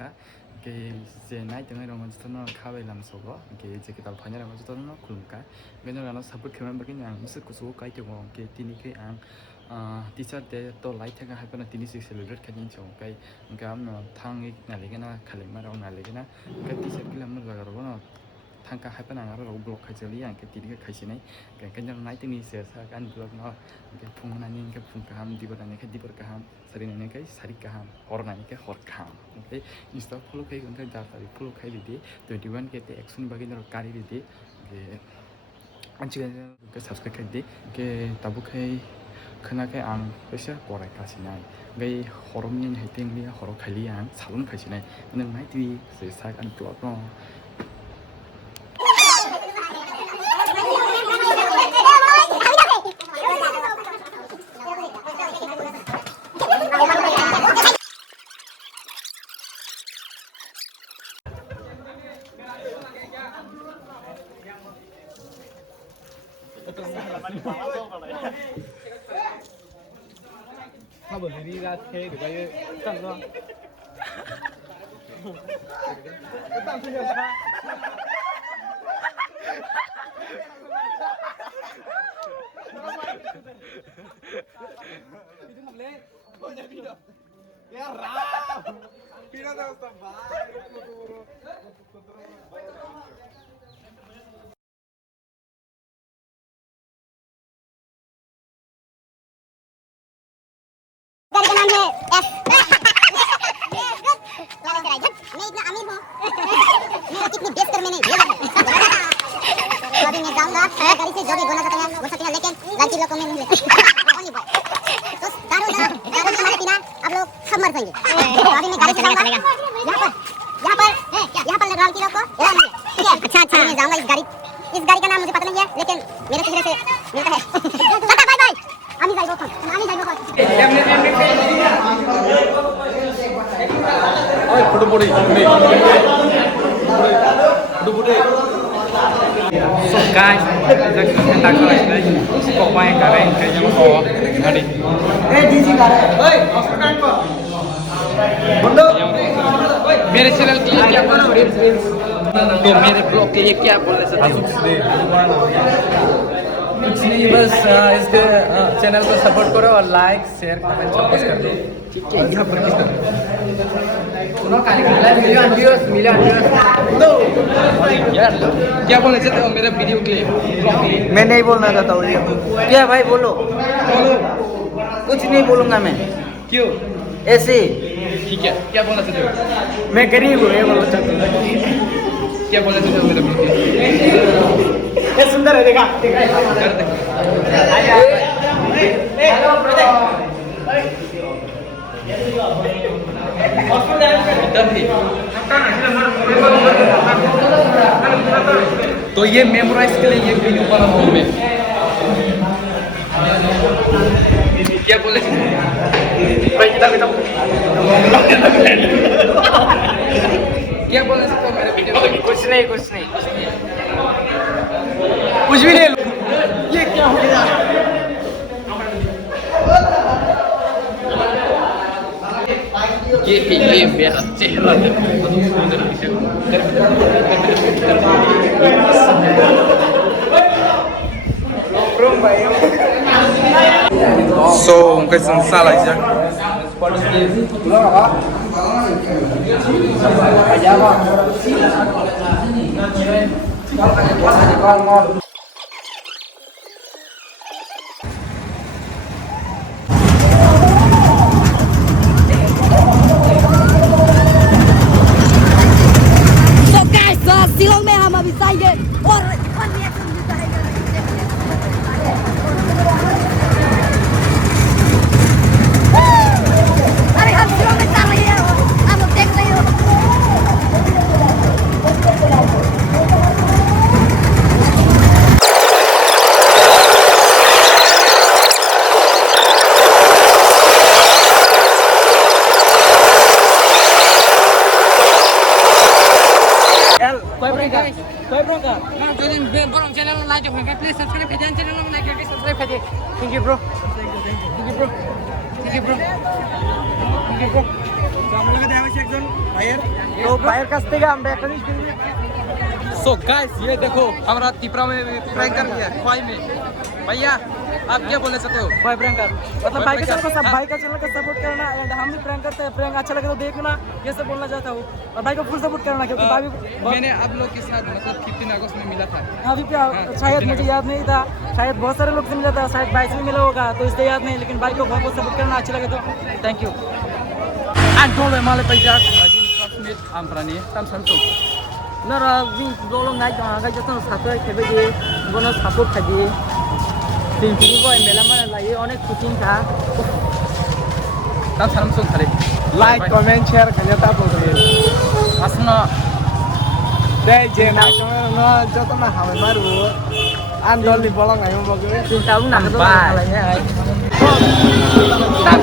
खुलुमका के जे नायदों रंग जतनो खाबाय लामसोबो के जे किताब फाइना रंग जतनो खुलुमका बेनो रानो सापोर्ट खेमन बागै आं मुसु कुसु काइतेगो के तिनिकै आं टीचर डे तो लाइट थागा हायपना तिनि से सेलिब्रेट खादिन सो kai gam no thangi naligena khalima rong naligena ka teacher किलाम लगारो न थांका हायपना आरो ब्लक खाइजलि आं के तिनि खाइसिनाय के जन नायतिनि से सा गान ब्लक न के फुंनानि के फुं गाहाम दिबरानि के दिबर गाहाम सारिनानि के सारि गाहाम हरनानि के हर गाहाम ओके इंस्टा फॉलो खाइ उनका दातारि फॉलो खाइ लिदि 21 के ते एक्शन बागिन रो कारि लिदि के आंचिगा के सब्सक्राइब खाइदि के ताबु खाइ खोनाखै आं बैसा गराय खासिनाय बै हरमनि हाइतेंनि हर खालि आं सालन खासिनाय नों नायति से साग आन block न他本身应该贴这个站桩，站出去看。Itu nak boleh? Oh jadi dah. Ya ram. Kita dah sampai. गाड़ी का नाम है एस लाला ड्राइवर मैं इतना अमीर हूँ मेरा कितनी बेचकर मैंने भेजा है अभी मैं जाऊँगा गाड़ी से जो भी बोला जाता है वो सकता है लेकिन लड़की लोग को मैं नहीं लेता ओनली बॉय तो दारू हमारे बिना आप लोग सब मर जाएंगे तो अभी मैं गाड़ी से जाऊँगा यहाँ पर लड़की लोग को ठीक है अच्छा मैं जाऊँगा इस गाड़ी का नाम मुझे पता नहीं है लेकिन मेरे चेहरे से मिलता है बाय बाय আমি যাইব কোন ওই ফটো পড়ি so guys giờ chúng ta có lại đây có quay cả đây cái nhóm có đi मेरे चैनल के लिए क्या बोल रहे तो मेरे ब्लॉग के लिए क्या बोल रहे कुछ नहीं बस इसके चैनल को सपोर्ट करो और लाइक शेयर कमेंट सब कुछ कर दो ठीक है यहाँ पर किस तरह मिलियन यार क्या बोलना चाहते हो मेरे वीडियो के लिए मैं नहीं बोलना चाहता हूँ क्या भाई बोलो कुछ नहीं बोलूँगा मैं क्यों ऐसे ठीक है क्या बोलना चाहते हो मैं गरीब हूँ ये बोलना चाहता हूँ क्या बोलना चाहते हो मेरे वीडियो ये सुंदर है देखा तो ये मेमोराइज के लिए ये वीडियो बना हूँ मैं क्या बोले क्या बोलना चाहते हो मेरे वीडियो कुछ नहीं कुछ भी नहीं ये क्या हो गया ये मेरा चेहरा है so cái sân xa lại chứ सिलों में हम अभी जाएंगे और अरे हम सिलों में चल रही है आप लोग देख रहे हो Borong channel like jo hoga please subscribe kar diyan channel like kar subscribe kar diye thank you bro thank you bro thank you bro thank you bro তো ভাইয়ের কাছ থেকে আমরা একটা জিনিস কিনবি। सो गाइस ये देखो हमारा तिपरा में प्रैंक कर दिया खोई में। भैया आप क्या बोलना चाहते हो? भाई प्रैंकर मतलब भाई के चैनल को सब हाँ। भाई का चैनल को सपोर्ट करना एंड हम भी प्रैंक करते हैं, प्रैंक अच्छा लगे तो देखना, ये सब बोलना चाहता हूँ। और भाई को फुल सपोर्ट करना क्योंकि भाई भी मैंने आप लोग के साथ मतलब 15 अगस्त में मिला था। अभी भी शायद मुझे याद नहीं था, शायद बहुत सारे लोग से मिला था, शायद भाई से भी मिला होगा तो इससे याद नहीं, लेकिन भाई को बहुत बहुत सपोर्ट करना अच्छा लगे तो thank you. Antol malah pajak Ajin Transmit Amprani Tam Samsung. नरा भी गोलों नाइट आगे जतो साथै खेबे दे गोनो सपोर्ट खादि तीन तीन को मेला माने लायो अनेक कुकिंग था Tam Samsung thare. Like comment share খালি তা বলবে Asna দেই যে না কোনো যত না হাওয়াই মারু আন্দোলনি বলং আইম বগবে तीन ताऊ ना तो Bye. खालायnya Tam